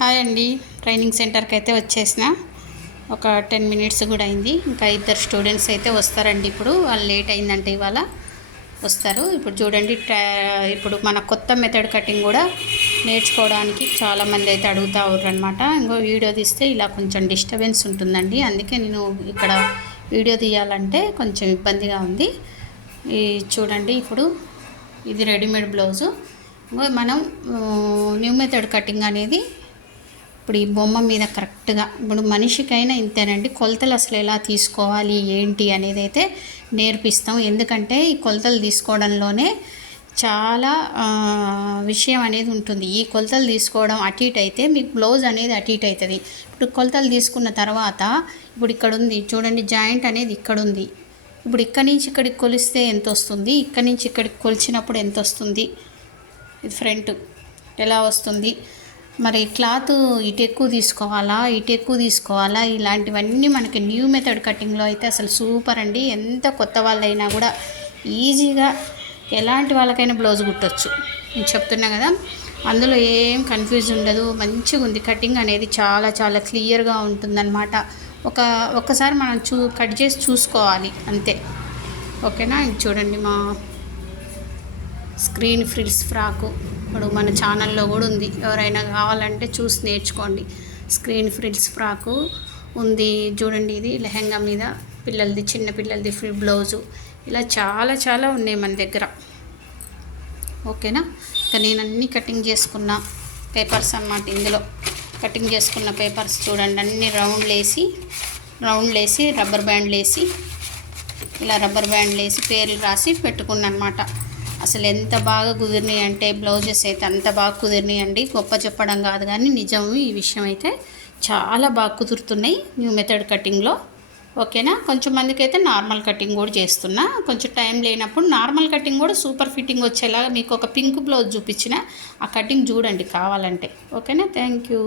Hi అండి. Training సెంటర్కి అయితే వచ్చేసిన ఒక 10 మినిట్స్ కూడా అయింది. ఇంకా ఇద్దరు స్టూడెంట్స్ అయితే వస్తారండి. ఇప్పుడు వాళ్ళు లేట్ అయిందంటే ఇవాళ వస్తారు. ఇప్పుడు చూడండి, ఇప్పుడు మన కొత్త మెథడ్ కటింగ్ కూడా నేర్చుకోవడానికి చాలామంది అయితే అడుగుతూ ఉన్నారనమాట. ఇంకో వీడియో తీస్తే ఇలా కొంచెం డిస్టర్బెన్స్ ఉంటుందండి, అందుకే నేను ఇక్కడ వీడియో తీయాలంటే కొంచెం ఇబ్బందిగా ఉంది. చూడండి, ఇప్పుడు ఇది రెడీమేడ్ బ్లౌజు. మనం న్యూ మెథడ్ కటింగ్ అనేది ఇప్పుడు ఈ బొమ్మ మీద కరెక్ట్గా ఇప్పుడు మనిషికైనా ఇంతేనండి, కొలతలు అసలు ఎలా తీసుకోవాలి ఏంటి అనేది అయితే నేర్పిస్తాం. ఎందుకంటే ఈ కొలతలు తీసుకోవడంలోనే చాలా విషయం అనేది ఉంటుంది. ఈ కొలతలు తీసుకోవడం అటు ఇటు అయితే మీకు బ్లౌజ్ అనేది అటు ఇటు అవుతుంది. ఇప్పుడు కొలతలు తీసుకున్న తర్వాత ఇప్పుడు ఇక్కడ ఉంది చూడండి, జాయింట్ అనేది ఇక్కడ ఉంది. ఇప్పుడు ఇక్కడి నుంచి ఇక్కడికి కొలిస్తే ఎంత వస్తుంది, ఇక్కడి నుంచి ఇక్కడికి కొలిచినప్పుడు ఎంత వస్తుంది, ఇది ఫ్రంట్ ఎలా వస్తుంది, మరి క్లాత్ ఇటు ఎక్కువ తీసుకోవాలా ఇలాంటివన్నీ మనకి న్యూ మెథడ్ కటింగ్లో అయితే అసలు సూపర్ అండి. ఎంత కొత్త వాళ్ళైనా కూడా ఈజీగా ఎలాంటి వాళ్ళకైనా బ్లౌజ్ కుట్టచ్చు. నేను చెప్తున్నా కదా, అందులో ఏం కన్ఫ్యూజ్ ఉండదు. మంచిగా ఉంది కటింగ్ అనేది, చాలా చాలా క్లియర్గా ఉంటుందన్నమాట. ఒక్కసారి మనం కట్ చేసి చూసుకోవాలి అంతే. ఓకేనా? చూడండి, మా స్క్రీన్ ఫ్రిల్స్ ఫ్రాకు ఇప్పుడు మన ఛానల్లో కూడా ఉంది, ఎవరైనా కావాలంటే చూసి నేర్చుకోండి. స్క్రీన్ ఫ్రిల్స్ ఫ్రాకు ఉంది చూడండి. ఇది లెహంగా మీద పిల్లలది, చిన్న పిల్లలది ఫ్రీ బ్లౌజు, ఇలా చాలా చాలా ఉన్నాయి మన దగ్గర. ఓకేనా? ఇక నేను అన్నీ కటింగ్ చేసుకున్న పేపర్స్ అన్నమాట. ఇందులో కటింగ్ చేసుకున్న పేపర్స్ చూడండి, అన్నీ రౌండ్లు వేసి రబ్బర్ బ్యాండ్లు వేసి ఇలా రబ్బర్ బ్యాండ్లు వేసి పేర్లు రాసి పెట్టుకున్నాను అనమాట. అసలు ఎంత బాగా కుదిరినాయి అంటే బ్లౌజెస్ అయితే అంత బాగా కుదిరినాయి అండి. గొప్ప చెప్పడం కాదు కానీ నిజం, ఈ విషయం అయితే చాలా బాగా కుదురుతున్నాయి న్యూ మెథడ్ కటింగ్లో. ఓకేనా? కొంచెం మందికి అయితే నార్మల్ కటింగ్ కూడా చేస్తున్నా. కొంచెం టైం లేనప్పుడు నార్మల్ కటింగ్ కూడా సూపర్ ఫిట్టింగ్ వచ్చేలాగా మీకు ఒక పింక్ బ్లౌజ్ చూపించిన ఆ కటింగ్ చూడండి కావాలంటే. ఓకేనా? Thank you.